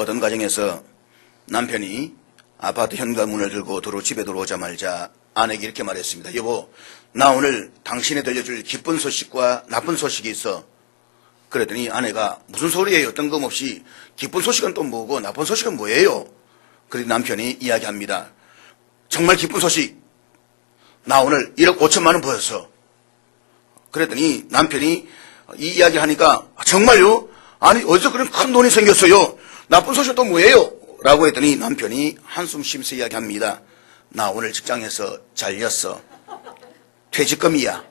어떤 가정에서 남편이 아파트 현관문을 들고 집에 들어오자마자 아내에게 이렇게 말했습니다. 여보, 나 오늘 당신에 들려줄 기쁜 소식과 나쁜 소식이 있어. 그랬더니 아내가 무슨 소리예요? 뜬금없이 기쁜 소식은 또 뭐고 나쁜 소식은 뭐예요? 그래서 남편이 이야기합니다. 정말 기쁜 소식. 나 오늘 1억 5천만 원 벌었어. 그랬더니 남편이 이 이야기 하니까 정말요? 아니 어디서 그런 큰 돈이 생겼어요? 나쁜 소식은 또 뭐예요? 라고 했더니 남편이 한숨 쉬면서 이야기합니다. 나 오늘 직장에서 잘렸어. 퇴직금이야.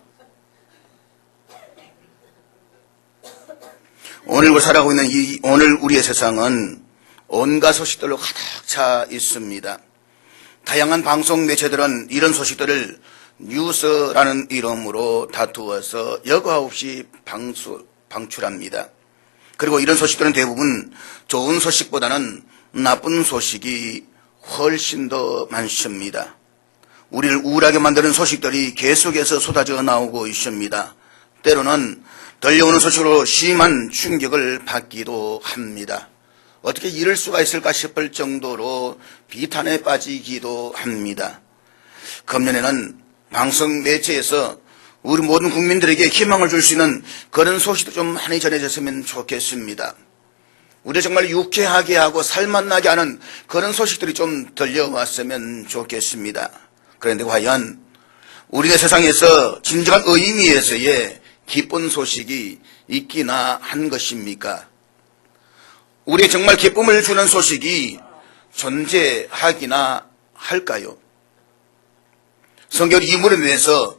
오늘 살아가고 있는 오늘 우리의 세상은 온갖 소식들로 가득 차 있습니다. 다양한 방송 매체들은 이런 소식들을 뉴스라는 이름으로 다투어서 여과 없이 방출합니다. 그리고 이런 소식들은 대부분 좋은 소식보다는 나쁜 소식이 훨씬 더 많습니다. 우리를 우울하게 만드는 소식들이 계속해서 쏟아져 나오고 있습니다. 때로는 들려오는 소식으로 심한 충격을 받기도 합니다. 어떻게 이럴 수가 있을까 싶을 정도로 비탄에 빠지기도 합니다. 금년에는 방송 매체에서 우리 모든 국민들에게 희망을 줄 수 있는 그런 소식도 좀 많이 전해졌으면 좋겠습니다. 우리 정말 유쾌하게 하고 살맛나게 하는 그런 소식들이 좀 들려왔으면 좋겠습니다. 그런데 과연 우리네 세상에서 진정한 의미에서의 기쁜 소식이 있기나 한 것입니까? 우리에 정말 기쁨을 주는 소식이 존재하기나 할까요? 성경은 이 물에 대해서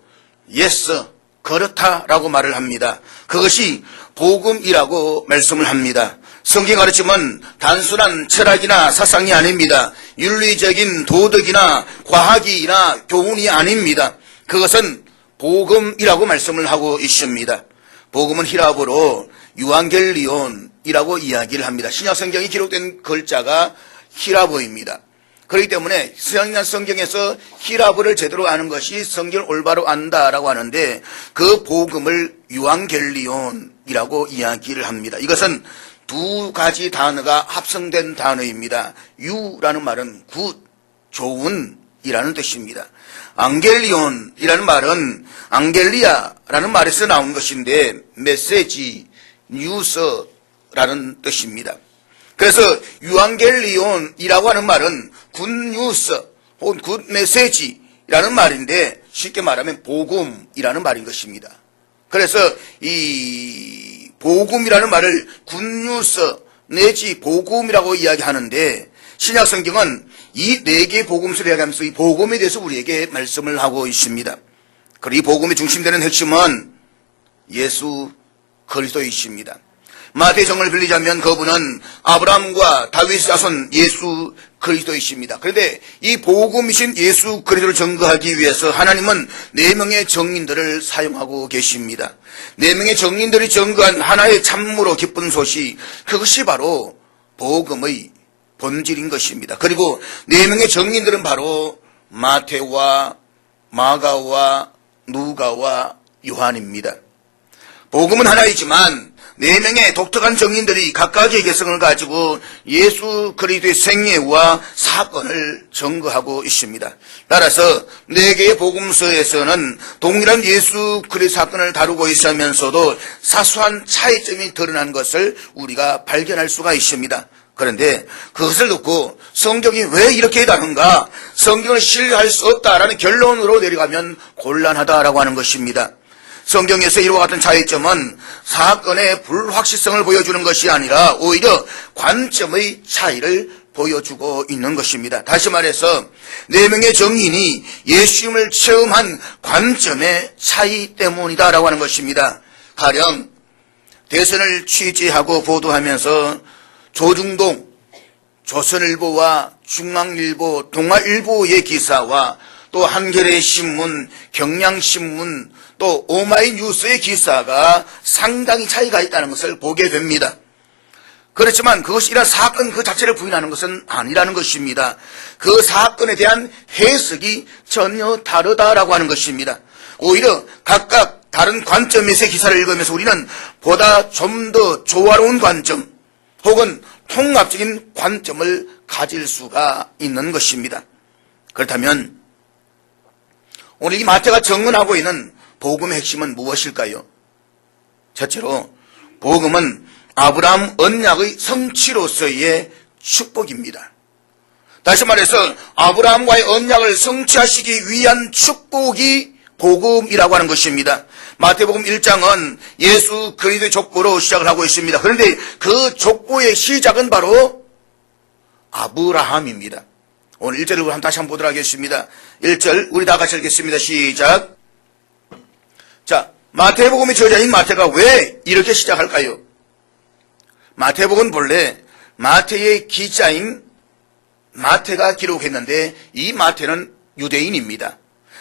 yes, 그렇다라고 말을 합니다. 그것이 복음이라고 말씀을 합니다. 성경 가르침은 단순한 철학이나 사상이 아닙니다. 윤리적인 도덕이나 과학이나 교훈이 아닙니다. 그것은 복음이라고 말씀을 하고 있습니다. 복음은 히라보로 유앙겔리온이라고 이야기를 합니다. 신약 성경이 기록된 글자가 히라보입니다. 그렇기 때문에 신약 성경에서 히라보를 제대로 아는 것이 성경을 올바로 안다라고 하는데 그 복음을 유앙겔리온이라고 이야기를 합니다. 이것은 두 가지 단어가 합성된 단어입니다. 유라는 말은 굿, 좋은 이라는 뜻입니다. 앙겔리온이라는 말은 앙겔리아라는 말에서 나온 것인데 메시지, 뉴스라는 뜻입니다. 그래서 유앙겔리온이라고 하는 말은 굿뉴스 혹은 굿메시지라는 말인데 쉽게 말하면 복음이라는 말인 것입니다. 그래서 이 복음이라는 말을 굿뉴스 내지 복음이라고 이야기하는데 신약 성경은 이 네 개의 복음서를 이야기하면서 이 복음에 대해서 우리에게 말씀을 하고 있습니다. 그리고 이 복음의 중심되는 핵심은 예수 그리스도이십니다. 마태의 정을 빌리자면 그분은 아브라함과 다윗의 자손 예수 그리스도이십니다. 그런데 이 복음이신 예수 그리스도를 증거하기 위해서 하나님은 4명의 증인들을 사용하고 계십니다. 4명의 증인들이 증거한 하나의 참으로 기쁜 소식, 그것이 바로 복음의 본질인 것입니다. 그리고 4명의 증인들은 바로 마태와 마가와 누가와 요한입니다. 복음은 하나이지만 4명의 독특한 증인들이 각각의 개성을 가지고 예수 그리스도의 생애와 사건을 증거하고 있습니다. 따라서 4개의 복음서에서는 동일한 예수 그리스도 사건을 다루고 있으면서도 사소한 차이점이 드러난 것을 우리가 발견할 수가 있습니다. 그런데 그것을 놓고 성경이 왜 이렇게 다른가? 성경을 신뢰할 수 없다라는 결론으로 내려가면 곤란하다라고 하는 것입니다. 성경에서 이와 같은 차이점은 사건의 불확실성을 보여주는 것이 아니라 오히려 관점의 차이를 보여주고 있는 것입니다. 다시 말해서 4명의 증인이 예수님을 체험한 관점의 차이 때문이다라고 하는 것입니다. 가령 대선을 취재하고 보도하면서 조중동, 조선일보와 중앙일보, 동아일보의 기사와 또 한겨레 신문, 경향신문, 또 오마이뉴스의 기사가 상당히 차이가 있다는 것을 보게 됩니다. 그렇지만 그것이 이런 사건 그 자체를 부인하는 것은 아니라는 것입니다. 그 사건에 대한 해석이 전혀 다르다라고 하는 것입니다. 오히려 각각 다른 관점에서 기사를 읽으면서 우리는 보다 좀 더 조화로운 관점, 혹은 통합적인 관점을 가질 수가 있는 것입니다. 그렇다면 오늘 이 마태가 증언하고 있는 복음의 핵심은 무엇일까요? 첫째로 복음은 아브라함 언약의 성취로서의 축복입니다. 다시 말해서 아브라함과의 언약을 성취하시기 위한 축복이 복음이라고 하는 것입니다. 마태복음 1장은 예수 그리스도의 족보로 시작을 하고 있습니다. 그런데 그 족보의 시작은 바로 아브라함입니다. 오늘 1절을 다시 한번 보도록 하겠습니다. 1절 우리 다 같이 읽겠습니다. 시작. 자, 마태복음의 저자인 마태가 왜 이렇게 시작할까요? 마태복음은 본래 마태의 기자인 마태가 기록했는데 이 마태는 유대인입니다.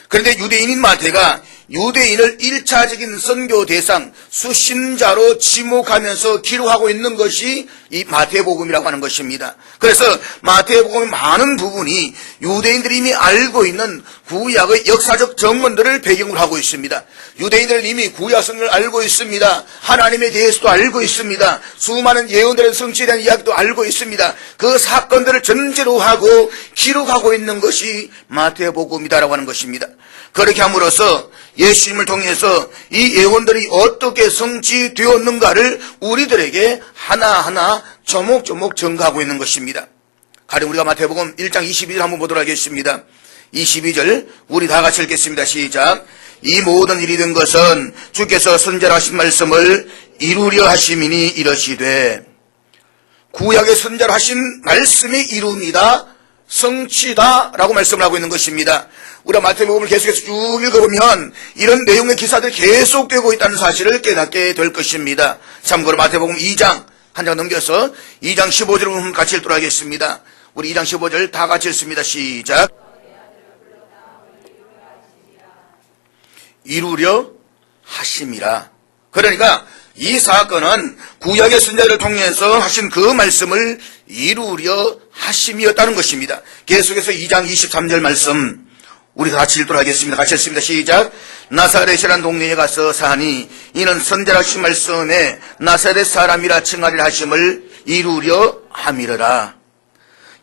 그런데 유대인인 마태가 유대인을 1차적인 선교 대상 수신자로 지목하면서 기록하고 있는 것이 이 마태복음이라고 하는 것입니다. 그래서 마태복음의 많은 부분이 유대인들이 이미 알고 있는 구약의 역사적 정문들을 배경으로 하고 있습니다. 유대인들은 이미 구약 성경을 알고 있습니다. 하나님에 대해서도 알고 있습니다. 수많은 예언들의 성취에 대한 이야기도 알고 있습니다. 그 사건들을 전제로 하고 기록하고 있는 것이 마태복음이다라고 하는 것입니다. 그렇게 함으로써 예수님을 통해서 이 예언들이 어떻게 성취되었는가를 우리들에게 하나하나 조목조목 증거하고 있는 것입니다. 가령 우리가 마태복음 1장 22절 한번 보도록 하겠습니다. 22절 우리 다 같이 읽겠습니다. 시작. 이 모든 일이 된 것은 주께서 선지자하신 말씀을 이루려 하심이니 이러시되, 구약의 선지자로 하신 말씀이 이루입니다. 성취다 라고 말씀을 하고 있는 것입니다. 우리가 마태복음을 계속해서 쭉 읽어보면 이런 내용의 기사들이 계속되고 있다는 사실을 깨닫게 될 것입니다. 참고로 마태복음 2장 한 장 넘겨서 2장 15절을 같이 읽도록 하겠습니다. 우리 2장 15절 다 같이 읽습니다. 시작. 이루려 하심이라. 그러니까 이 사건은 구약의 선지자를 통해서 하신 그 말씀을 이루려 하심이었다는 것입니다. 계속해서 2장 23절 말씀 우리 같이 읽도록 하겠습니다. 같이 읽습니다. 시작. 나사렛이라는 동네에 가서 사니 이는 선지자하신 말씀에 나사렛 사람이라 칭하리라 하심을 이루려 함이러라.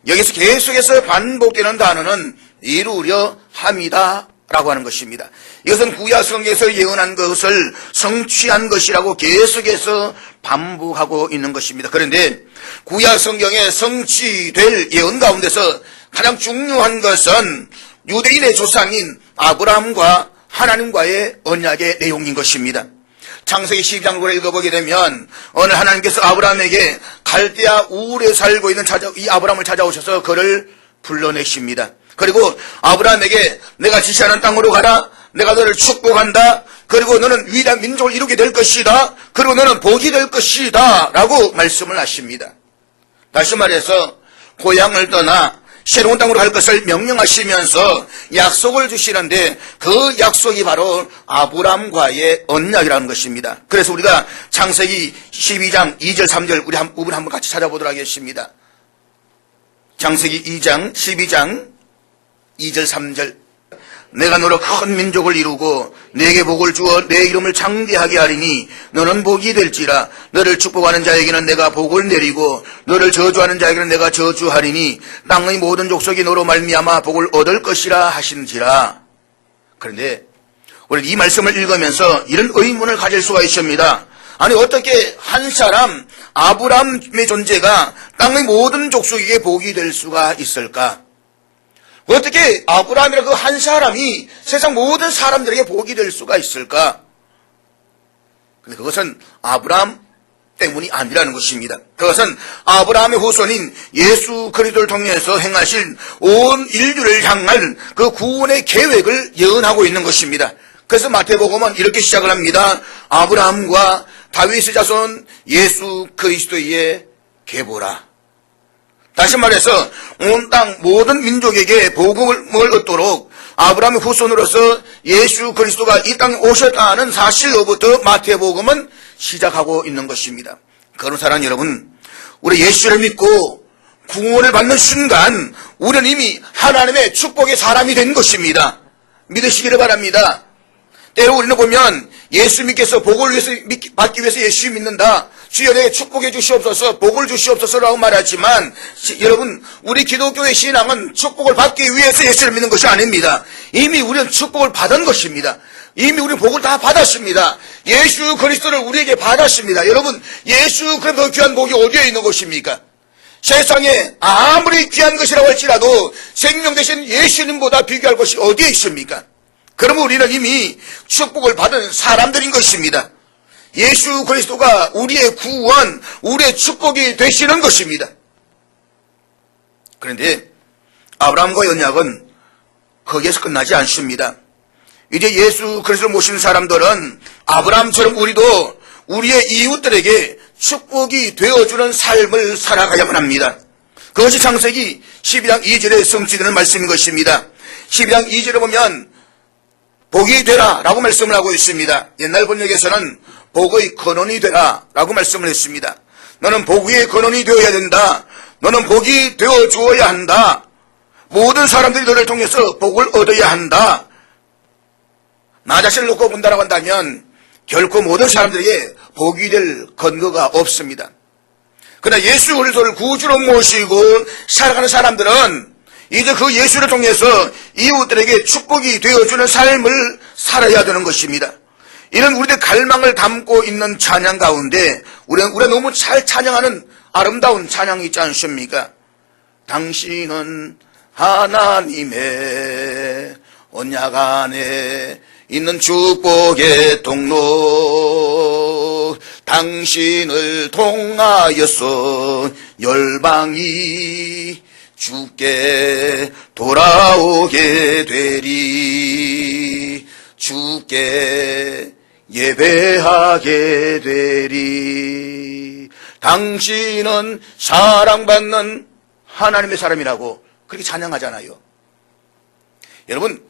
여기서 계속해서 반복되는 단어는 이루려 함이다 라고 하는 것입니다. 이것은 구약 성경에서 예언한 것을 성취한 것이라고 계속해서 반복하고 있는 것입니다. 그런데 구약 성경에 성취될 예언 가운데서 가장 중요한 것은 유대인의 조상인 아브라함과 하나님과의 언약의 내용인 것입니다. 창세기 12장을 읽어보게 되면 오늘 하나님께서 아브라함에게 갈대아 우르에 살고 있는 이 아브라함을 찾아오셔서 그를 불러내십니다. 그리고 아브라함에게 내가 지시하는 땅으로 가라. 내가 너를 축복한다. 그리고 너는 위대한 민족을 이루게 될 것이다. 그리고 너는 복이 될 것이다 라고 말씀을 하십니다. 다시 말해서 고향을 떠나 새로운 땅으로 갈 것을 명령하시면서 약속을 주시는데 그 약속이 바로 아브라함과의 언약이라는 것입니다. 그래서 우리가 창세기 12장 2절 3절 우리 부분 한번 같이 찾아보도록 하겠습니다. 창세기 2장 12장 2절 3절 내가 너로 큰 민족을 이루고 내게 복을 주어 내 이름을 창대하게 하리니 너는 복이 될지라. 너를 축복하는 자에게는 내가 복을 내리고 너를 저주하는 자에게는 내가 저주하리니 땅의 모든 족속이 너로 말미암아 복을 얻을 것이라 하신지라. 그런데 우리 이 말씀을 읽으면서 이런 의문을 가질 수가 있습니다. 아니 어떻게 한 사람 아브라함의 존재가 땅의 모든 족속에게 복이 될 수가 있을까? 어떻게 아브라함이라는 그 한 사람이 세상 모든 사람들에게 복이 될 수가 있을까? 근데 그것은 아브라함 때문이 아니라는 것입니다. 그것은 아브라함의 후손인 예수 그리스도를 통해서 행하신 온 인류를 향한 그 구원의 계획을 예언하고 있는 것입니다. 그래서 마태복음은 이렇게 시작을 합니다. 아브라함과 다윗의 자손 예수 그리스도의 계보라. 다시 말해서 온 땅 모든 민족에게 복음을 얻도록 아브라함의 후손으로서 예수 그리스도가 이 땅에 오셨다는 사실로부터 마태복음은 시작하고 있는 것입니다. 그런 사랑 여러분, 우리 예수를 믿고 구원을 받는 순간 우리는 이미 하나님의 축복의 사람이 된 것입니다. 믿으시기를 바랍니다. 때로 우리는 보면 예수 믿겠어, 복을 위해서 받기 위해서 예수 믿는다. 주여 내게 축복해 주시옵소서, 복을 주시옵소서라고 말하지만 여러분, 우리 기독교의 신앙은 축복을 받기 위해서 예수를 믿는 것이 아닙니다. 이미 우리는 축복을 받은 것입니다. 이미 우리 복을 다 받았습니다. 예수 그리스도를 우리에게 받았습니다. 여러분, 예수 그리스도 귀한 복이 어디에 있는 것입니까? 세상에 아무리 귀한 것이라고 할지라도 생명 대신 예수님보다 비교할 것이 어디에 있습니까? 그러면 우리는 이미 축복을 받은 사람들인 것입니다. 예수 그리스도가 우리의 구원, 우리의 축복이 되시는 것입니다. 그런데 아브라함과 언약은 거기에서 끝나지 않습니다. 이제 예수 그리스도를 모시는 사람들은 아브라함처럼 우리도 우리의 이웃들에게 축복이 되어주는 삶을 살아가야만 합니다. 그것이 창세기 12장 2절에 성취되는 말씀인 것입니다. 12장 2절에 보면 복이 되라 라고 말씀을 하고 있습니다. 옛날 번역에서는 복의 근원이 되라 라고 말씀을 했습니다. 너는 복 위의 근원이 되어야 된다. 너는 복이 되어 주어야 한다. 모든 사람들이 너를 통해서 복을 얻어야 한다. 나 자신을 놓고 본다라고 한다면 결코 모든 사람들에게 복이 될 근거가 없습니다. 그러나 예수 그리스도를 구주로 모시고 살아가는 사람들은 이제 그 예수를 통해서 이웃들에게 축복이 되어주는 삶을 살아야 되는 것입니다. 이런 우리의 갈망을 담고 있는 찬양 가운데 우리가 너무 잘 찬양하는 아름다운 찬양이 있지 않습니까? 당신은 하나님의 언약 안에 있는 축복의 통로, 당신을 통하여서 열방이 주께 돌아오게 되리, 주께 예배하게 되리. 당신은 사랑받는 하나님의 사람이라고 그렇게 찬양하잖아요. 여러분,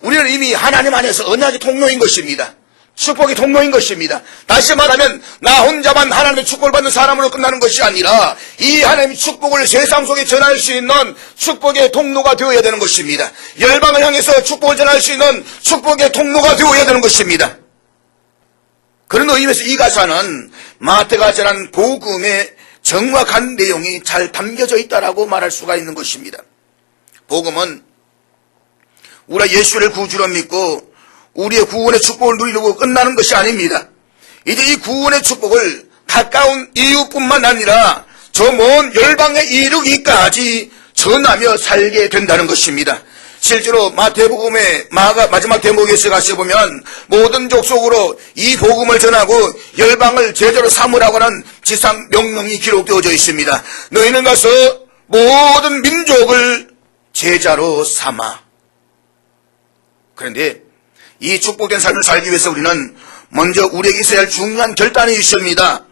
우리는 이미 하나님 안에서 언약의 통로인 것입니다. 축복의 통로인 것입니다. 다시 말하면 나 혼자만 하나님의 축복을 받는 사람으로 끝나는 것이 아니라 이 하나님의 축복을 세상 속에 전할 수 있는 축복의 통로가 되어야 되는 것입니다. 열방을 향해서 축복을 전할 수 있는 축복의 통로가 되어야 되는 것입니다. 그런 의미에서 이 가사는 마태가 전한 복음의 정확한 내용이 잘 담겨져 있다라고 말할 수가 있는 것입니다. 복음은 우리가 예수를 구주로 믿고 우리의 구원의 축복을 누리려고 끝나는 것이 아닙니다. 이제 이 구원의 축복을 가까운 이웃뿐만 아니라 저 먼 열방에 이르기까지 전하며 살게 된다는 것입니다. 실제로 마태복음의 마지막 대목에서 가시 보면 모든 족속으로 이 복음을 전하고 열방을 제자로 삼으라고 하는 지상 명령이 기록되어져 있습니다. 너희는 가서 모든 민족을 제자로 삼아. 그런데 이 축복된 삶을 살기 위해서 우리는 먼저 우리에게 있어야 할 중요한 결단이 있습니다.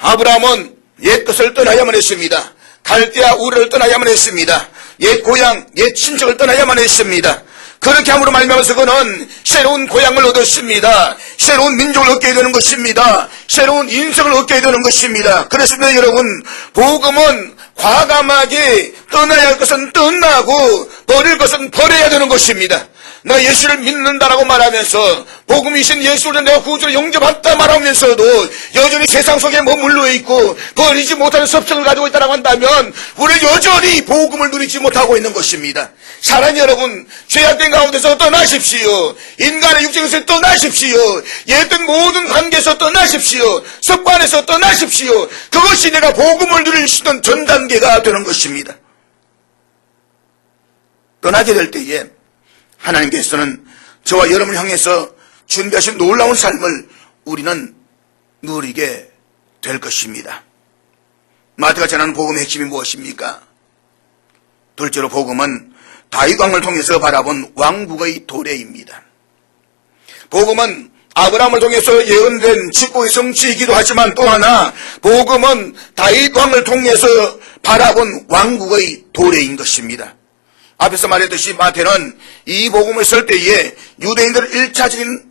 아브라함은 옛 것을 떠나야만 했습니다. 갈대아 우르를 떠나야만 했습니다. 옛 고향, 옛 친척을 떠나야만 했습니다. 그렇게 함으로 말미암아서 그는 새로운 고향을 얻었습니다. 새로운 민족을 얻게 되는 것입니다. 새로운 인생을 얻게 되는 것입니다. 그렇습니다. 여러분, 복음은 과감하게 떠나야 할 것은 떠나고 버릴 것은 버려야 되는 것입니다. 나 예수를 믿는다라고 말하면서 복음이신 예수를 내가 구주로 영접한다 말하면서도 여전히 세상 속에 머물러 있고 버리지 못하는 섭성을 가지고 있다고 한다면 우리는 여전히 복음을 누리지 못하고 있는 것입니다. 사랑하는 여러분, 죄악된 가운데서 떠나십시오. 인간의 육체에서 떠나십시오. 옛던 모든 관계에서 떠나십시오. 습관에서 떠나십시오. 그것이 내가 복음을 누릴 수 있는 전 단계가 되는 것입니다. 떠나게 될 때에 하나님께서는 저와 여러분을 향해서 준비하신 놀라운 삶을 우리는 누리게 될 것입니다. 마태가 전하는 복음의 핵심이 무엇입니까? 둘째로 복음은 다윗 왕을 통해서 바라본 왕국의 도래입니다. 복음은 아브라함을 통해서 예언된 축복의 성취이기도 하지만 또 하나 복음은 다윗 왕을 통해서 바라본 왕국의 도래인 것입니다. 앞에서 말했듯이 마태는 이 복음을 쓸 때에 유대인들을 1차적인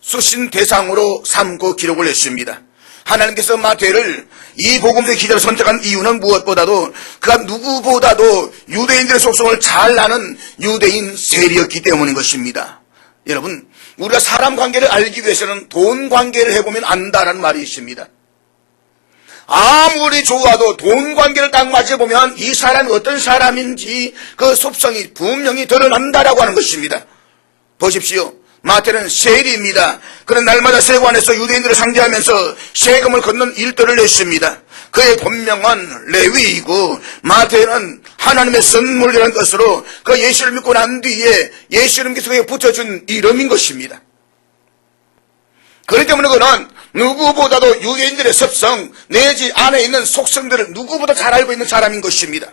수신 대상으로 삼고 기록을 했습니다. 하나님께서 마태를 이 복음의 기자로 선택한 이유는 무엇보다도 그가 누구보다도 유대인들의 속성을 잘 아는 유대인 세리였기 때문인 것입니다. 여러분, 우리가 사람 관계를 알기 위해서는 돈 관계를 해보면 안다라는 말이 있습니다. 아무리 좋아도 돈 관계를 딱 맞춰보면 이 사람이 어떤 사람인지 그 속성이 분명히 드러난다라고 하는 것입니다. 보십시오. 마태는 세리입니다. 그는 날마다 세관에서 유대인들을 상대하면서 세금을 걷는 일들을 했습니다. 그의 본명은 레위이고 마태는 하나님의 선물이라는 것으로 그 예수를 믿고 난 뒤에 예수님께서 그에게 붙여준 이름인 것입니다. 그렇기 때문에 그는 누구보다도 유대인들의 습성 내지 안에 있는 속성들을 누구보다 잘 알고 있는 사람인 것입니다.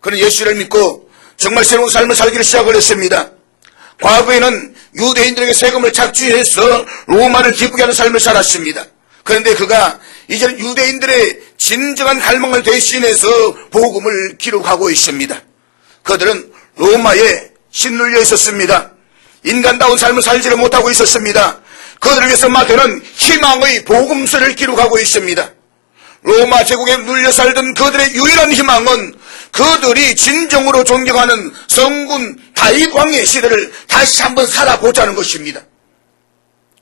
그는 예수를 믿고 정말 새로운 삶을 살기를 시작을 했습니다. 과거에는 유대인들에게 세금을 착취해서 로마를 기쁘게 하는 삶을 살았습니다. 그런데 그가 이제는 유대인들의 진정한 갈망을 대신해서 복음을 기록하고 있습니다. 그들은 로마에 짓눌려 있었습니다. 인간다운 삶을 살지를 못하고 있었습니다. 그들을 위해서 마태는 희망의 복음서를 기록하고 있습니다. 로마 제국에 눌려 살던 그들의 유일한 희망은 그들이 진정으로 존경하는 성군 다윗 왕의 시대를 다시 한번 살아보자는 것입니다.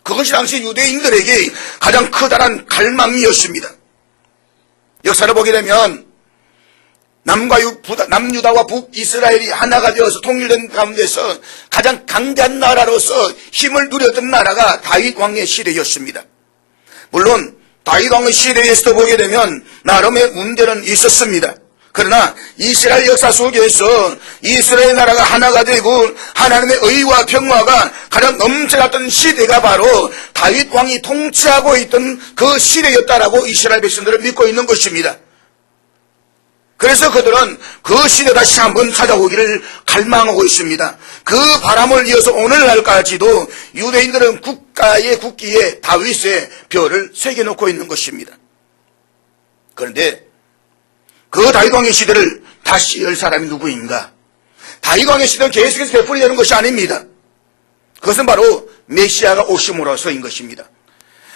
그것이 당시 유대인들에게 가장 커다란 갈망이었습니다. 역사를 보게 되면 남유다와 북이스라엘이 하나가 되어서 통일된 가운데서 가장 강대한 나라로서 힘을 누렸던 나라가 다윗 왕의 시대였습니다. 물론 다윗 왕의 시대에서도 보게 되면 나름의 문제는 있었습니다. 그러나 이스라엘 역사 속에서 이스라엘 나라가 하나가 되고 하나님의 의와 평화가 가장 넘쳐났던 시대가 바로 다윗 왕이 통치하고 있던 그 시대였다라고 이스라엘 백성들을 믿고 있는 것입니다. 그래서 그들은 그 시대 다시 한번 찾아오기를 갈망하고 있습니다. 그 바람을 이어서 오늘날까지도 유대인들은 국가의 국기에 다윗의 별을 새겨놓고 있는 것입니다. 그런데 그 다윗 왕의 시대를 다시 열 사람이 누구인가? 다윗 왕의 시대는 계속해서 되풀이 되는 것이 아닙니다. 그것은 바로 메시아가 오심으로서인 것입니다.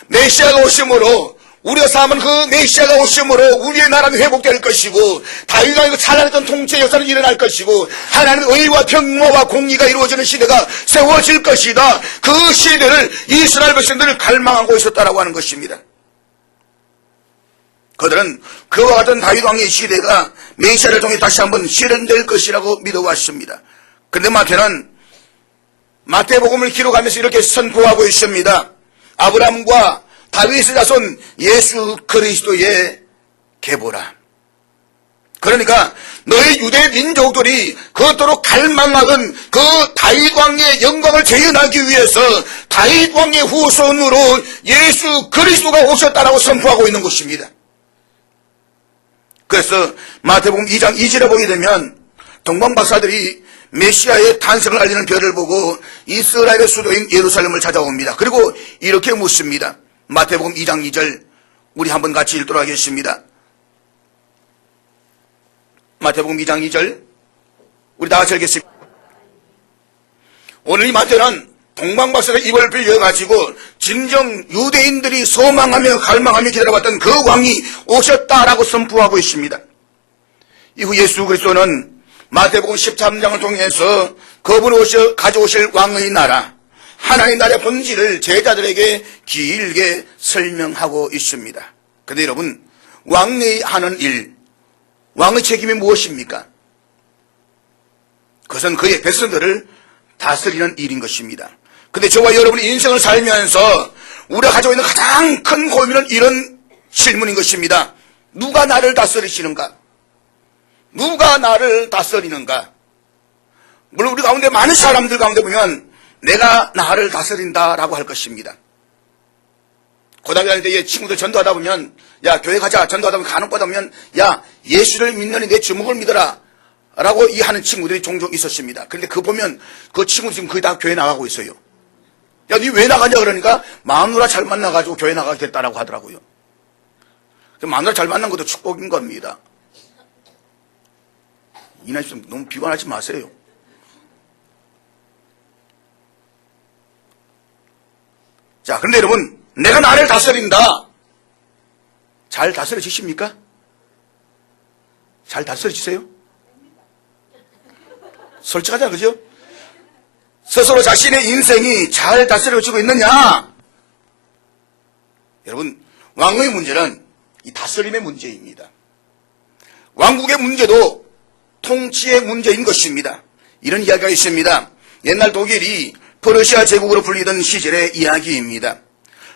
메시아가 오심으로 우리가 사는 그 메시아가 오심으로 우리의 나라는 회복될 것이고 다윗 왕의 찬란했던 통치의 역사는 일어날 것이고 하나님의 의와 평화와 공의가 이루어지는 시대가 세워질 것이다. 그 시대를 이스라엘 백성들을 갈망하고 있었다라고 하는 것입니다. 그들은 그와 같은 다윗 왕의 시대가 메시아를 통해 다시 한번 실현될 것이라고 믿어왔습니다. 그런데 마태는 마태복음을 기록하면서 이렇게 선포하고 있습니다. 아브라함과 다윗의 자손 예수 그리스도의 계보라. 그러니까 너희 유대 민족들이 그토록 갈망하던 그 다윗 왕의 영광을 재현하기 위해서 다윗 왕의 후손으로 예수 그리스도가 오셨다라고 선포하고 있는 것입니다. 그래서 마태복음 2장 2절에 보게 되면 동방박사들이 메시아의 탄생을 알리는 별을 보고 이스라엘의 수도인 예루살렘을 찾아옵니다. 그리고 이렇게 묻습니다. 마태복음 2장 2절 우리 한번 같이 읽도록 하겠습니다. 마태복음 2장 2절 우리 다 같이 읽겠습니다. 오늘 이 마태는 동방박사가 입을 빌려가지고 진정 유대인들이 소망하며 갈망하며 기다려봤던 그 왕이 오셨다라고 선포하고 있습니다. 이후 예수 그리스도는 마태복음 13장을 통해서 그분이 가져오실 왕의 나라 하나님 나라의 본질을 제자들에게 길게 설명하고 있습니다. 그런데 여러분 왕이 하는 일 왕의 책임이 무엇입니까? 그것은 그의 백성들을 다스리는 일인 것입니다. 근데 저와 여러분의 인생을 살면서 우리가 가지고 있는 가장 큰 고민은 이런 질문인 것입니다. 누가 나를 다스리시는가? 누가 나를 다스리는가? 물론 우리 가운데 많은 사람들 가운데 보면 내가 나를 다스린다라고 할 것입니다. 고등학교 다닐 때 친구들 전도하다 보면 야 교회 가자 전도하다 보면 간혹보다 보면 야 예수를 믿느니 내 주먹을 믿어라 라고 하는 친구들이 종종 있었습니다. 그런데 그거 보면 그 친구 지금 거의 다 교회 나가고 있어요. 야, 니 왜 나가냐 그러니까 마누라 잘 만나가지고 교회 나가게 됐다라고 하더라고요. 마누라 잘 만난 것도 축복인 겁니다. 이날 좀 너무 비관하지 마세요. 자, 그런데 여러분 내가 나를 다스린다. 잘 다스려지십니까? 잘 다스려지세요? 솔직하자 그죠? 스스로 자신의 인생이 잘 다스려지고 있느냐? 여러분, 왕의 문제는 이 다스림의 문제입니다. 왕국의 문제도 통치의 문제인 것입니다. 이런 이야기가 있습니다. 옛날 독일이 퍼르시아 제국으로 불리던 시절의 이야기입니다.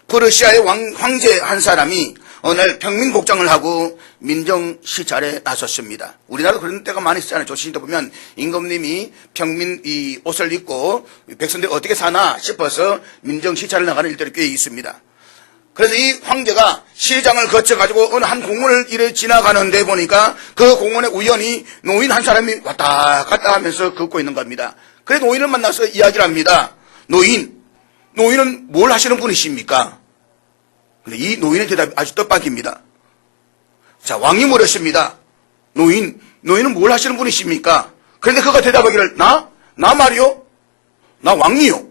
퍼르시아의 황제 한 사람이 어느 날 평민 복장을 하고 민정 시찰에 나섰습니다. 우리나라도 그런 때가 많이 있잖아요. 조선시대 보면 임금님이 평민 이 옷을 입고 백성들이 어떻게 사나 싶어서 민정 시찰을 나가는 일들이 꽤 있습니다. 그래서 이 황제가 시장을 거쳐가지고 어느 한 공원을 이래 지나가는데 보니까 그 공원에 우연히 노인 한 사람이 왔다 갔다 하면서 걷고 있는 겁니다. 그래서 노인을 만나서 이야기를 합니다. 노인은 뭘 하시는 분이십니까? 근데 이 노인의 대답이 아주 뜻밖입니다. 자, 왕이 물었습니다. 노인은 뭘 하시는 분이십니까? 그런데 그가 대답하기를, 나 말이요? 나 왕이요.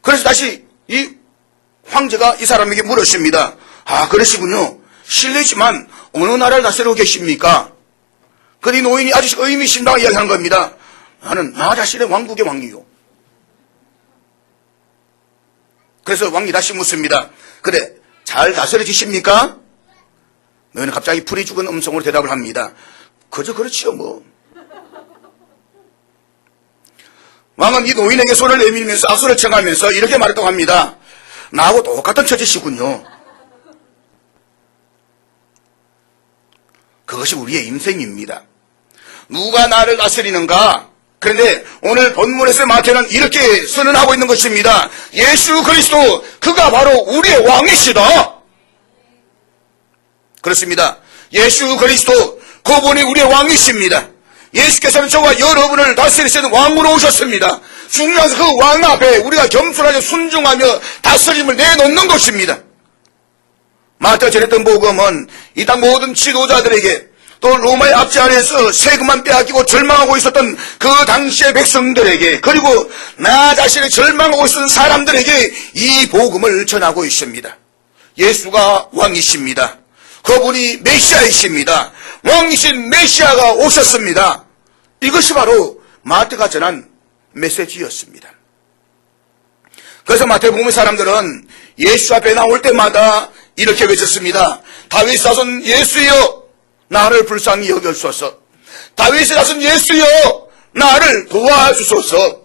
그래서 다시 이 황제가 이 사람에게 물었습니다. 아, 그러시군요. 실례지만 어느 나라를 다스리고 계십니까? 그러니 노인이 아주 의미심장하게 이야기하는 겁니다. 나는 나 자신의 왕국의 왕이요. 그래서 왕이 다시 묻습니다. 그래, 잘 다스려지십니까? 노인은 갑자기 풀이 죽은 음성으로 대답을 합니다. 그저 그렇지요 뭐. 왕은 이 노인에게 손을 내밀면서 악수를 청하면서 이렇게 말했다고 합니다. 나하고 똑같은 처지시군요. 그것이 우리의 인생입니다. 누가 나를 다스리는가? 그런데 오늘 본문에서 마태는 이렇게 선언하고 있는 것입니다. 예수 그리스도, 그가 바로 우리의 왕이시다. 그렇습니다. 예수 그리스도, 그분이 우리의 왕이십니다. 예수께서는 저와 여러분을 다스리시는 왕으로 오셨습니다. 중요한 그 왕 앞에 우리가 겸손하게 순종하며 다스림을 내놓는 것입니다. 마태가 전했던 복음은 이 땅 모든 지도자들에게, 또 로마의 압제 아래에서 세금만 빼앗기고 절망하고 있었던 그 당시의 백성들에게, 그리고 나 자신이 절망하고 있었던 사람들에게 이 복음을 전하고 있습니다. 예수가 왕이십니다. 그분이 메시아이십니다. 왕이신 메시아가 오셨습니다. 이것이 바로 마태가 전한 메시지였습니다. 그래서 마태복음의 사람들은 예수 앞에 나올 때마다 이렇게 외쳤습니다. 다윗 자손 예수여, 나를 불쌍히 여겨주소서. 다윗의 자손 예수여, 나를 도와주소서.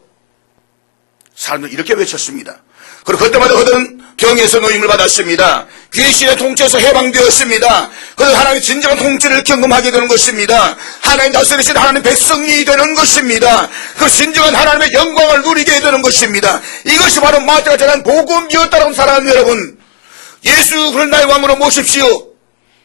사람들은 이렇게 외쳤습니다. 그리고 그때마다 그들은 병에서 노임을 받았습니다. 귀신의 통치에서 해방되었습니다. 그래서 하나님의 진정한 통치를 경험하게 되는 것입니다. 하나님 다스리신 하나님의 백성이 되는 것입니다. 그 진정한 하나님의 영광을 누리게 되는 것입니다. 이것이 바로 마태가 전한 복음이었다는 사랑하는 여러분, 예수 그를 나의 왕으로 모십시오.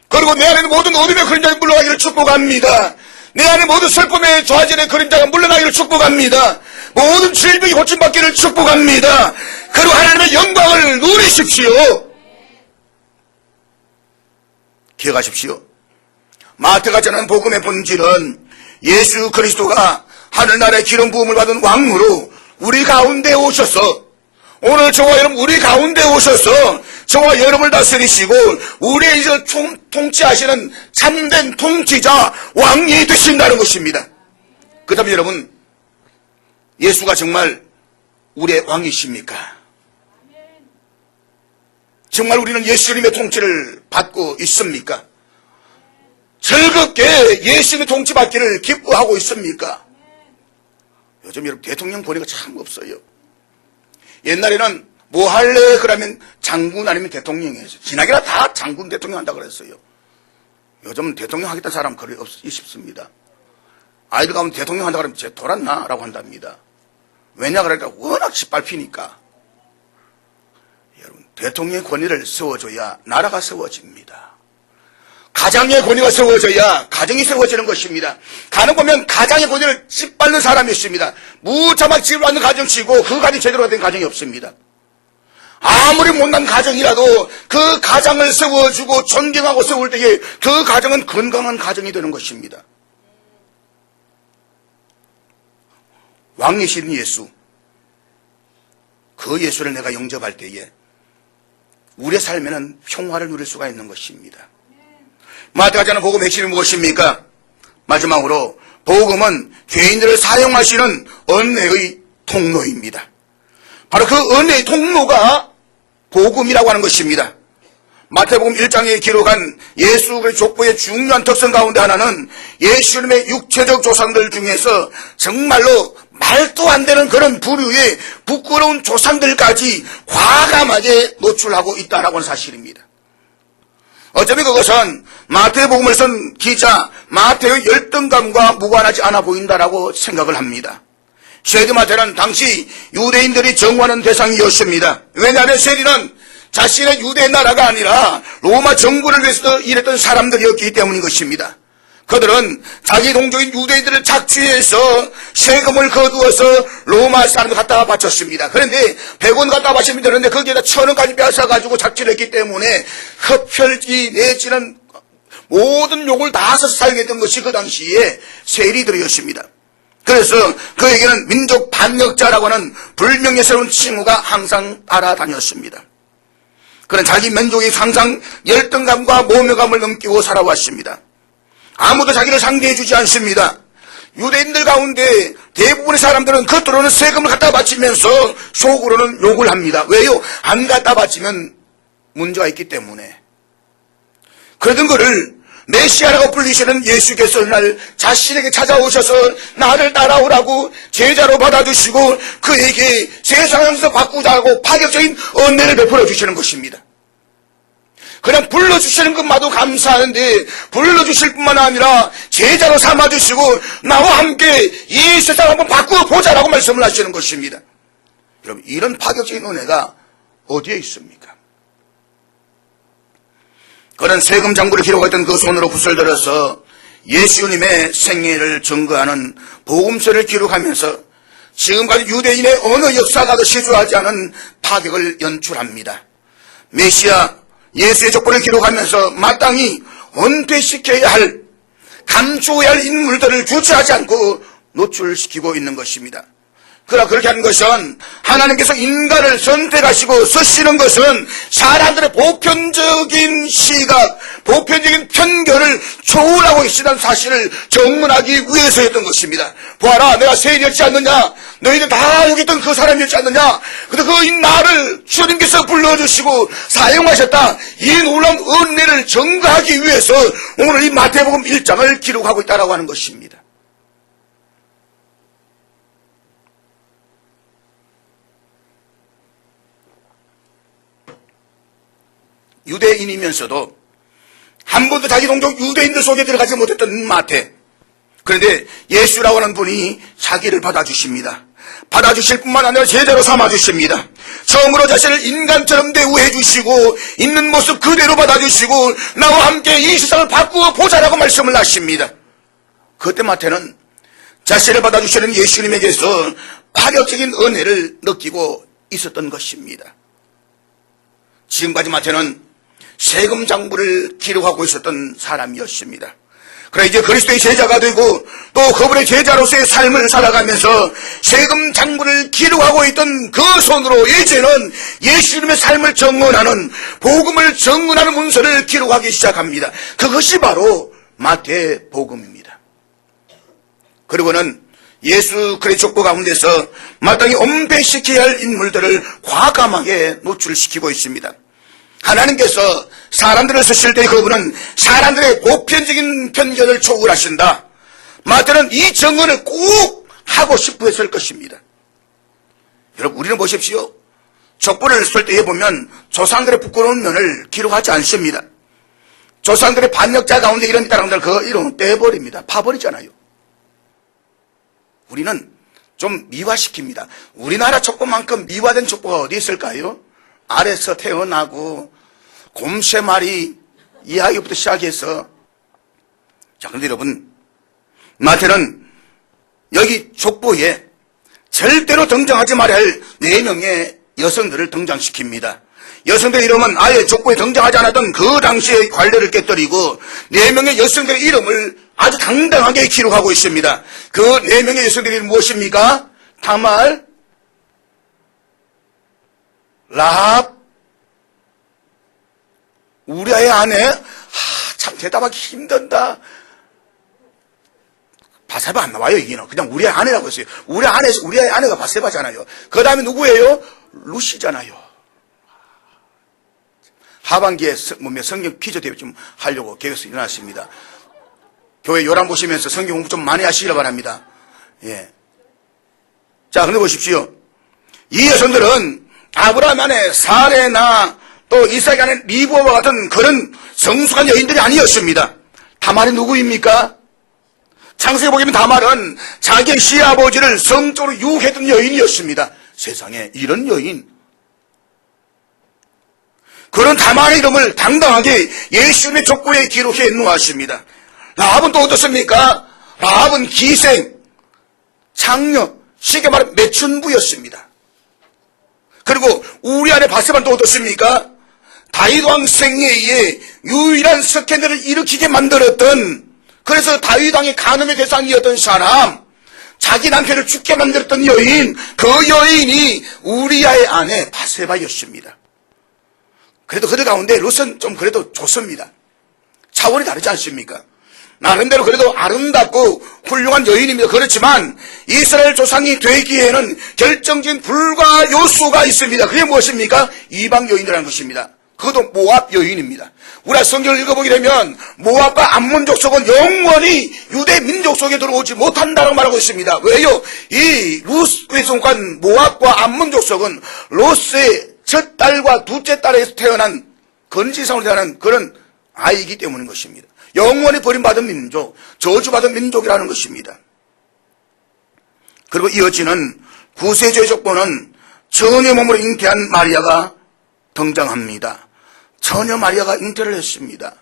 그리고 내 안에 모든 어둠의 그림자가 물러가기를 축복합니다. 내 안에 모든 슬픔의 좌절의 그림자가 물러나기를 축복합니다. 모든 질병이 고침받기를 축복합니다. 그리고 하나님의 영광을 누리십시오. 기억하십시오. 마태가 전한 복음의 본질은 예수 그리스도가 하늘나라의 기름 부음을 받은 왕으로 우리 가운데 오셔서, 오늘 저와 여러분 우리 가운데 오셔서 저와 여러분을 다스리시고 우리의 이제 통치하시는 참된 통치자 왕이 되신다는 것입니다. 그렇다면 여러분, 예수가 정말 우리의 왕이십니까? 정말 우리는 예수님의 통치를 받고 있습니까? 즐겁게 예수님의 통치 받기를 기뻐하고 있습니까? 요즘 여러분 대통령 보니까 참 없어요. 옛날에는 뭐 할래? 그러면 장군 아니면 대통령이었어요. 지나기나 다 장군 대통령 한다고 그랬어요. 요즘 대통령 하겠다는 사람 거의 없이 싶습니다. 아이들 가면 대통령 한다고 그러면 쟤 돌았나? 라고 한답니다. 왜냐 그러니까 워낙 짓밟히니까. 여러분, 대통령의 권위를 세워줘야 나라가 세워집니다. 가장의 권위가 세워져야 가정이 세워지는 것입니다. 가는 보면 가장의 권위를 짓밟는 사람이 있습니다. 무자막 짓밟는 가정치고 그 가정이 제대로 된 가정이 없습니다. 아무리 못난 가정이라도 그 가장을 세워주고 존경하고 세울 때에 그 가정은 건강한 가정이 되는 것입니다. 왕이신 예수, 그 예수를 내가 영접할 때에 우리의 삶에는 평화를 누릴 수가 있는 것입니다. 마태가 전한 복음의 핵심이 무엇입니까? 마지막으로 복음은 죄인들을 사용하시는 은혜의 통로입니다. 바로 그 은혜의 통로가 복음이라고 하는 것입니다. 마태복음 1장에 기록한 예수 그리스도의 족보의 중요한 특성 가운데 하나는 예수님의 육체적 조상들 중에서 정말로 말도 안 되는 그런 부류의 부끄러운 조상들까지 과감하게 노출하고 있다라고 하는 사실입니다. 어쩌면 그것은 마태복음을 쓴 기자 마태의 열등감과 무관하지 않아 보인다라고 생각을 합니다. 세리마태는 당시 유대인들이 정죄하는 대상이었습니다. 왜냐하면 세리는 자신의 유대 나라가 아니라 로마 정부를 위해서 일했던 사람들이었기 때문인 것입니다. 그들은 자기 동족인 유대인들을 착취해서 세금을 거두어서 로마 사람들 갖다가 바쳤습니다. 그런데 100원 갖다가 바치면 되는데 거기에다 1000원까지 뺏어가지고 착취를 했기 때문에 흡혈지 내지는 모든 욕을 다 써서 사용했던 것이 그 당시에 세리들이었습니다. 그래서 그에게는 민족 반역자라고 하는 불명예스러운 칭호가 항상 따라다녔습니다. 그는 자기 민족이 항상 열등감과 모멸감을 넘기고 살아왔습니다. 아무도 자기를 상대해 주지 않습니다. 유대인들 가운데 대부분의 사람들은 겉으로는 세금을 갖다 바치면서 속으로는 욕을 합니다. 왜요? 안 갖다 바치면 문제가 있기 때문에. 그러던 그를 메시아라고 불리시는 예수께서 날 자신에게 찾아오셔서 나를 따라오라고 제자로 받아주시고 그에게 세상에서 바꾸자고 파격적인 은혜를 베풀어 주시는 것입니다. 그냥 불러주시는 것마도 감사하는데 불러주실 뿐만 아니라 제자로 삼아주시고 나와 함께 이 세상을 한번 바꾸어 보자라고 말씀을 하시는 것입니다. 여러분, 이런 파격적인 은혜가 어디에 있습니까? 그는 세금 장부를 기록했던 그 손으로 붓을 들어서 예수님의 생애를 증거하는 복음서를 기록하면서 지금까지 유대인의 어느 역사가도 시주하지 않은 파격을 연출합니다. 메시아 예수의 족보를 기록하면서 마땅히 은퇴시켜야 할, 감추어야 할 인물들을 주체하지 않고 노출시키고 있는 것입니다. 그러나 그렇게 하는 것은 하나님께서 인간을 선택하시고 쓰시는 것은 사람들의 보편적인 시각, 보편적인 편견을 초월하고 계시다는 사실을 정문하기 위해서였던 것입니다. 보아라, 내가 세리였지 않느냐? 너희는 다 여기 있던 그 사람이었지 않느냐? 근데 그 나를 주님께서 불러주시고 사용하셨다. 이 놀라운 은혜를 증거하기 위해서 오늘 이 마태복음 1장을 기록하고 있다고 하는 것입니다. 유대인이면서도 한 번도 자기 동족 유대인들 속에 들어가지 못했던 마태. 그런데 예수라고 하는 분이 자기를 받아주십니다. 받아주실 뿐만 아니라 제자로 삼아주십니다. 처음으로 자신을 인간처럼 대우해 주시고 있는 모습 그대로 받아주시고 나와 함께 이 세상을 바꾸어 보자라고 말씀을 하십니다. 그때 마태는 자신을 받아주시는 예수님에게서 파격적인 은혜를 느끼고 있었던 것입니다. 지금까지 마태는 세금 장부를 기록하고 있었던 사람이었습니다. 그러나 이제 그리스도의 제자가 되고 또 그분의 제자로서의 삶을 살아가면서 세금 장부를 기록하고 있던 그 손으로 이제는 예수님의 삶을 증언하는, 복음을 증언하는 문서를 기록하기 시작합니다. 그것이 바로 마태복음입니다. 그리고는 예수 그리스도의 족보 가운데서 마땅히 엄배시켜야 할 인물들을 과감하게 노출시키고 있습니다. 하나님께서 사람들을 쓰실 때 그분은 사람들의 보편적인 편견을 초월하신다. 마태는 이 증언을 꼭 하고 싶어 했을 것입니다. 여러분, 우리는 보십시오. 족보를 쓸 때 보면 조상들의 부끄러운 면을 기록하지 않습니다. 조상들의 반역자 가운데 이런 사람들 그 이름은 떼버립니다. 파버리잖아요. 우리는 좀 미화시킵니다. 우리나라 족보만큼 미화된 족보가 어디 있을까요? 아래서 태어나고 곰새말이 이야기부터 시작해서. 자, 그런데 여러분, 마태는 여기 족보에 절대로 등장하지 말아야 할 4명의 여성들을 등장시킵니다. 여성들의 이름은 아예 족보에 등장하지 않았던 그 당시의 관례를 깨뜨리고 4명의 여성들의 이름을 아주 당당하게 기록하고 있습니다. 그 4명의 여성들이 무엇입니까? 다말, 라합, 우리아의 아내. 참 대답하기 힘든다. 바세바 안 나와요, 여기는. 그냥 우리의 아내라고 했어요. 우리의 아내가 바세바잖아요. 그 다음에 누구예요? 루시잖아요. 하반기에 성경 퀴즈 대회 좀 하려고 계획해서 일어났습니다. 교회 요람 보시면서 성경 공부 좀 많이 하시길 바랍니다. 예. 자, 근데 보십시오. 이 여성들은 아브라함 안에 사레나 또 이삭 안에 리브와 같은 그런 성숙한 여인들이 아니었습니다. 다말이 누구입니까? 창세기 보면 다말은 자기의 시아버지를 성적으로 유혹했던 여인이었습니다. 세상에 이런 여인, 그런 다말의 이름을 당당하게 예수님의 족보에 기록해 놓았습니다. 라합은 또 어떻습니까? 라합은 기생, 장녀, 쉽게 말하면 매춘부였습니다. 그리고 우리 안에 바세바는 또 어떻습니까? 다윗 왕 생애에 유일한 스캔들을 일으키게 만들었던, 그래서 다윗 왕의 간음의 대상이었던 사람, 자기 남편을 죽게 만들었던 여인, 그 여인이 우리아의 아내 바세바였습니다. 그래도 그들 가운데 룻은 좀 그래도 좋습니다. 차원이 다르지 않습니까? 나름대로 그래도 아름답고 훌륭한 여인입니다. 그렇지만 이스라엘 조상이 되기에는 결정적인 불가 요소가 있습니다. 그게 무엇입니까? 이방 여인이라는 것입니다. 그것도 모압 여인입니다. 우리가 성경을 읽어보게 되면 모압과 암몬 족속은 영원히 유대 민족 속에 들어오지 못한다고 말하고 있습니다. 왜요? 이 룻에 속한 모압과 암몬 족속은 롯의 첫 딸과 둘째 딸에서 태어난 건지상으로 태어난 그런 아이이기 때문인 것입니다. 영원히 버림받은 민족, 저주받은 민족이라는 것입니다. 그리고 이어지는 구세주의 족보는 처녀 몸으로 잉태한 마리아가 등장합니다. 처녀 마리아가 잉태를 했습니다.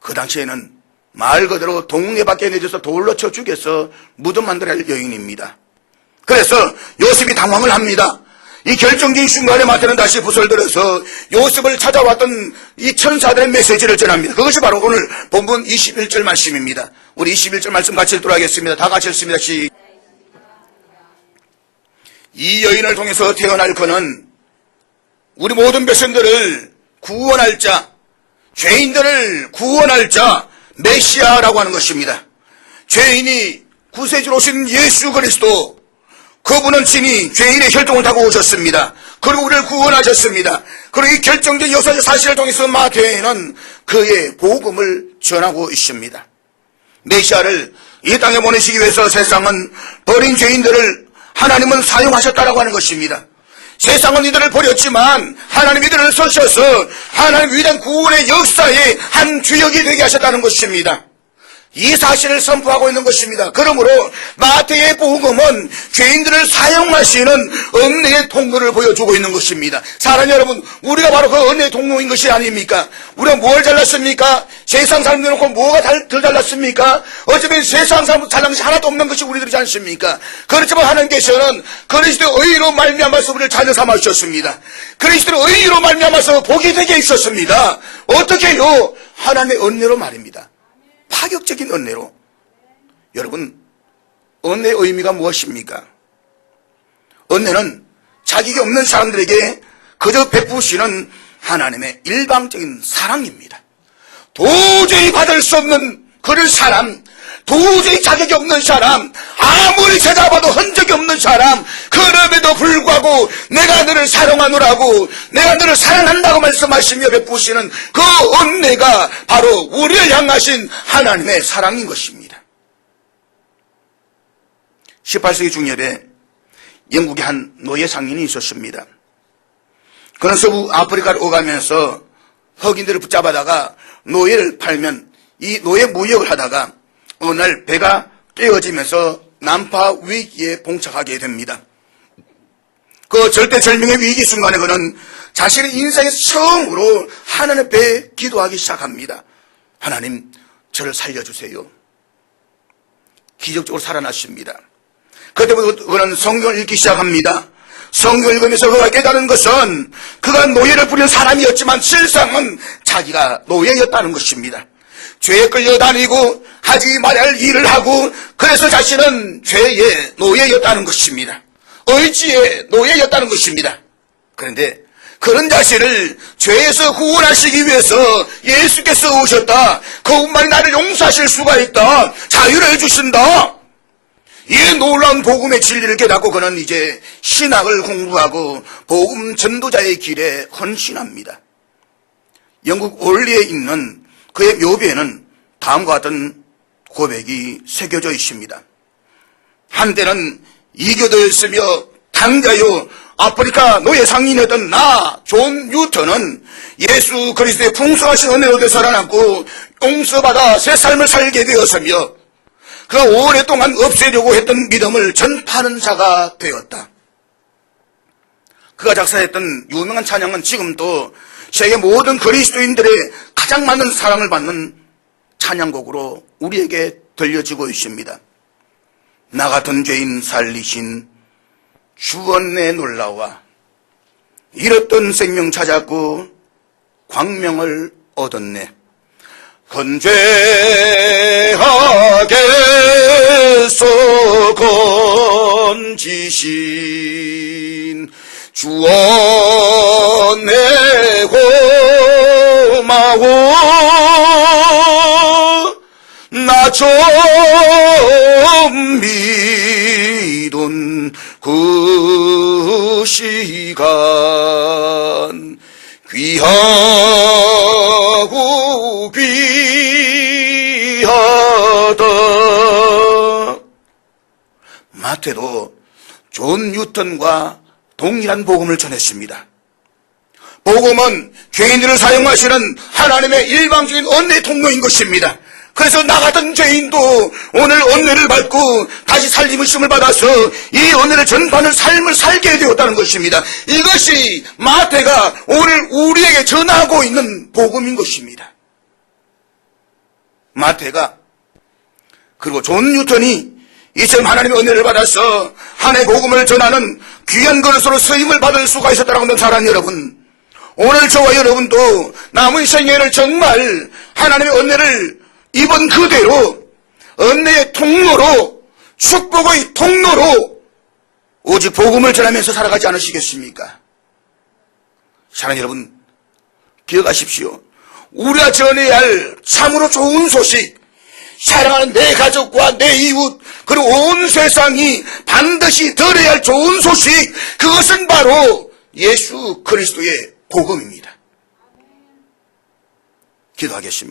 그 당시에는 말 그대로 동네 밖에 내줘서 돌로 쳐 죽여서 무덤 만들어야 할 여인입니다. 그래서 요셉이 당황을 합니다. 이 결정적인 순간에 마태는 다시 부설들어서 요셉을 찾아왔던 이 천사들의 메시지를 전합니다. 그것이 바로 오늘 본문 21절 말씀입니다. 우리 21절 말씀 같이 읽도록 하겠습니다. 다 같이 읽습니다. 이 여인을 통해서 태어날 그는 우리 모든 백성들을 구원할 자, 죄인들을 구원할 자, 메시아라고 하는 것입니다. 죄인이 구세주로 오신 예수 그리스도, 그분은 친히 죄인의 혈통을 타고 오셨습니다. 그리고 우리를 구원하셨습니다. 그리고 이 결정적인 역사적 사실을 통해서 마태는 그의 복음을 전하고 있습니다. 메시아를 이 땅에 보내시기 위해서 세상은 버린 죄인들을 하나님은 사용하셨다라고 하는 것입니다. 세상은 이들을 버렸지만 하나님 이들을 쓰셔서 하나님 위대한 구원의 역사의 한 주역이 되게 하셨다는 것입니다. 이 사실을 선포하고 있는 것입니다. 그러므로 마태의 복음은 죄인들을 사용하시는 은혜의 통로를 보여주고 있는 것입니다. 사랑하는 여러분, 우리가 바로 그 은혜의 통로인 것이 아닙니까? 우리가 뭘 잘났습니까? 세상 사람 내놓고 뭐가 덜 잘났습니까? 어쩌면 세상 사람 잘난 것이 하나도 없는 것이 우리들이지 않습니까? 그렇지만 하나님께서는 그리스도의 의로 말미암아서 우리를 자녀 삼아 주셨습니다. 그리스도의 의로 말미암아서 복이 되게 있었습니다. 어떻게요? 하나님의 은혜로 말입니다. 파격적인 은혜로. 여러분, 은혜의 의미가 무엇입니까? 은혜는 자격이 없는 사람들에게 그저 베푸시는 하나님의 일방적인 사랑입니다. 도저히 받을 수 없는 그런 사람, 도저히 자격이 없는 사람, 아무리 찾아봐도 흔적이 없는 사람, 그럼에도 불구하고 내가 너를 사랑하노라고, 내가 너를 사랑한다고 말씀하시며 베푸시는 그 은혜가 바로 우리를 향하신 하나님의 사랑인 것입니다. 18세기 중엽에 영국의 한 노예 상인이 있었습니다. 그는 서부 아프리카를 오가면서 흑인들을 붙잡아다가 노예를 팔면 이 노예 무역을 하다가 어느 날 배가 깨어지면서 난파 위기에 봉착하게 됩니다. 그 절대절명의 위기 순간에 그는 자신의 인생에서 처음으로 하나님 앞에 기도하기 시작합니다. 하나님, 저를 살려주세요. 기적적으로 살아났습니다. 그때부터 그는 성경을 읽기 시작합니다. 성경을 읽으면서 그가 깨달은 것은 그가 노예를 부리는 사람이었지만 실상은 자기가 노예였다는 것입니다. 죄에 끌려다니고 하지 말아야 할 일을 하고 그래서 자신은 죄의 노예였다는 것입니다. 의지의 노예였다는 것입니다. 그런데 그런 자신을 죄에서 구원하시기 위해서 예수께서 오셨다. 그분만이 나를 용서하실 수가 있다. 자유를 주신다. 이 놀라운 복음의 진리를 깨닫고 그는 이제 신학을 공부하고 복음 전도자의 길에 헌신합니다. 영국 올리에 있는 그의 묘비에는 다음과 같은 고백이 새겨져 있습니다. 한때는 이교도였으며 당자요 아프리카 노예 상인이었던 나 존 뉴턴은 예수 그리스도의 풍성하신 은혜로 살아남고 용서받아 새 삶을 살게 되었으며 그가 오랫동안 없애려고 했던 믿음을 전파하는 자가 되었다. 그가 작사했던 유명한 찬양은 지금도 세계 모든 그리스도인들의 가장 많은 사랑을 받는 찬양곡으로 우리에게 들려지고 있습니다. 나 같은 죄인 살리신 주 은혜 놀라와 잃었던 생명 찾았고 광명을 얻었네. 헌죄하게서 건지신 주 은혜 고마워. 나 처음 믿은 그 시간 귀하고 귀하다. 마태도 존 뉴턴과 동일한 복음을 전했습니다. 복음은 죄인들을 사용하시는 하나님의 일방적인 은혜의 통로인 것입니다. 그래서 나 같은 죄인도 오늘 은혜를 받고 다시 살림의심을 받아서 이 은혜를 전파하는 삶을 살게 되었다는 것입니다. 이것이 마태가 오늘 우리에게 전하고 있는 복음인 것입니다. 마태가 그리고 존 뉴턴이 이처럼 하나님의 은혜를 받아서 하나님의 복음을 전하는 귀한 그릇으로 쓰임을 받을 수가 있었다고 하는 사랑 여러분, 오늘 저와 여러분도 남은 생애를 정말 하나님의 은혜를 이번 그대로 은혜의 통로로 축복의 통로로 오직 복음을 전하면서 살아가지 않으시겠습니까? 사랑하는 여러분, 기억하십시오. 우리가 전해야 할 참으로 좋은 소식, 사랑하는 내 가족과 내 이웃 그리고 온 세상이 반드시 들어야 할 좋은 소식, 그것은 바로 예수 그리스도의 복음입니다. 기도하겠습니다.